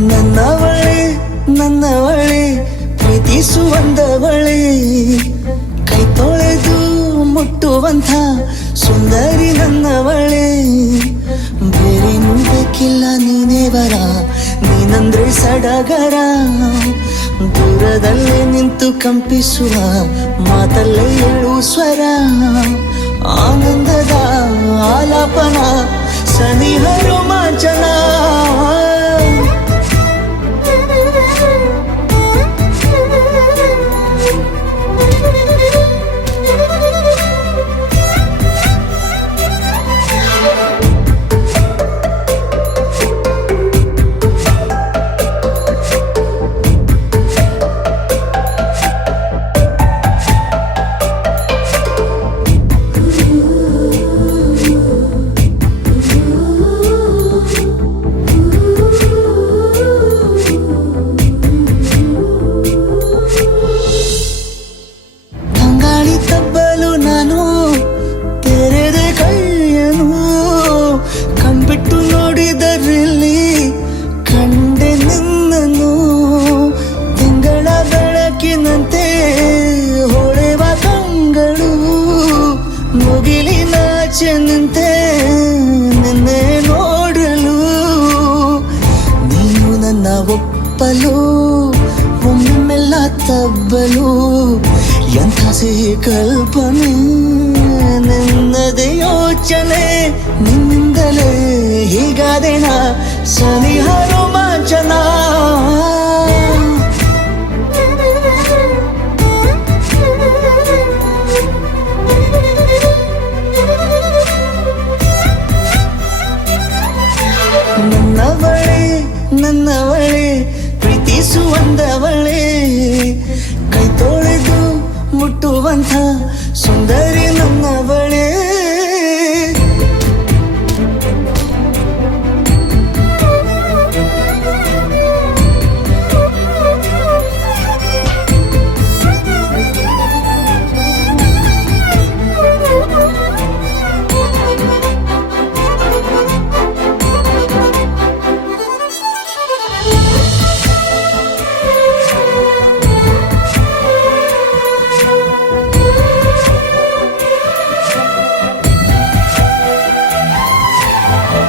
ನನ್ನವಳೆ ನನ್ನವಳೆ ಪ್ರೀತಿಸುವಂದವಳೆ ಕೈ ತೊಳೆದು ಮುಟ್ಟುವಂಥ ಸುಂದರಿ ನನ್ನವಳೆ ಬೇರೇನು ಬೇಕಿಲ್ಲ ನೀನೇ ವರ ನೀನಂದ್ರೆ ಸಡಗರ ದೂರದಲ್ಲೇ ನಿಂತು ಕಂಪಿಸುವ ಮಾತಲ್ಲೇ ಏಳು ಸ್ವರ ಆನಂದದ ಆಲಾಪನ ಸನಿಹ ರೋಮಾಂಚನ ತಬ್ಬಲು ನಾನು ತೆರೆದೆ ಕೈಯನು ಕಣ್ಬಿಟ್ಟು ನೋಡಿದರಲ್ಲಿ ಕಂಡೆ ನಿನ್ನನು ತಿಂಗಳ ಬೆಳಕಿನಂತೆ ಹೊಳೆವ ಕಂಗಳು ಮುಗಿಲಿನಾಚೆ ನಿಂತೆ ನಿನ್ನೆ ನೋಡಲು ನೀನು ನನ್ನ ಒಪ್ಪಲು ಒಮ್ಮೆಲ್ಲ ತಬ್ಬಲು ಎಂಥ ಸಿಹಿ ಕಲ್ಪನೆ ನಿನ್ನದೇ ಯೋಚನೆ ನಿನ್ನಿಂದಲೇ ಹೀಗಾದೆನ ಸನಿಹ ರೋಮಾಂಚನ ನನ್ನವಳೆ ನನ್ನವಳೆ ಪ್ರೀತಿಸುವಂದವಳೆ ಕೈ ತೊಳೆದು ಮುಟ್ಟುವಂಥ ಸುಂದರಿ ನನ್ನವಳೆ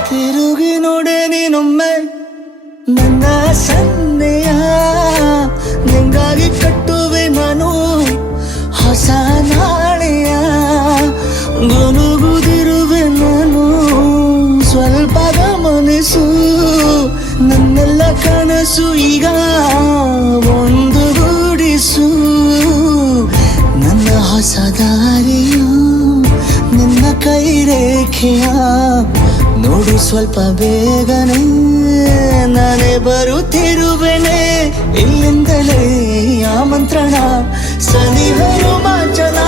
ತಿರುಗಿ ನೋಡೆ ನೀನೊಮ್ಮೆ ನನ್ನ ಸನ್ನೆಯ ನಿಂಗಾಗಿ ಕಟ್ಟುವೆ ನಾನು ಹೊಸ ನಾಳೆಯ ಗುನುಗುದಿರುವೆ ನಾನು ಸ್ವಲ್ಪ ಗಮನಿಸು ನನ್ನೆಲ್ಲ ಕನಸು ಈಗ ಒಂದು ಗೂಡಿಸು ನನ್ನ ಹೊಸ ದಾರಿಯು ನಿನ್ನ ಕೈ ರೇಖೆಯ ನೋಡು ಸ್ವಲ್ಪ ಬೇಗನೆ ನಾನೇ ಬರುತ್ತಿರುವೆನೆ ಇಲ್ಲಿಂದಲೇ ಆಮಂತ್ರಣ ಸನಿಹ ರೋಮಾಂಚನ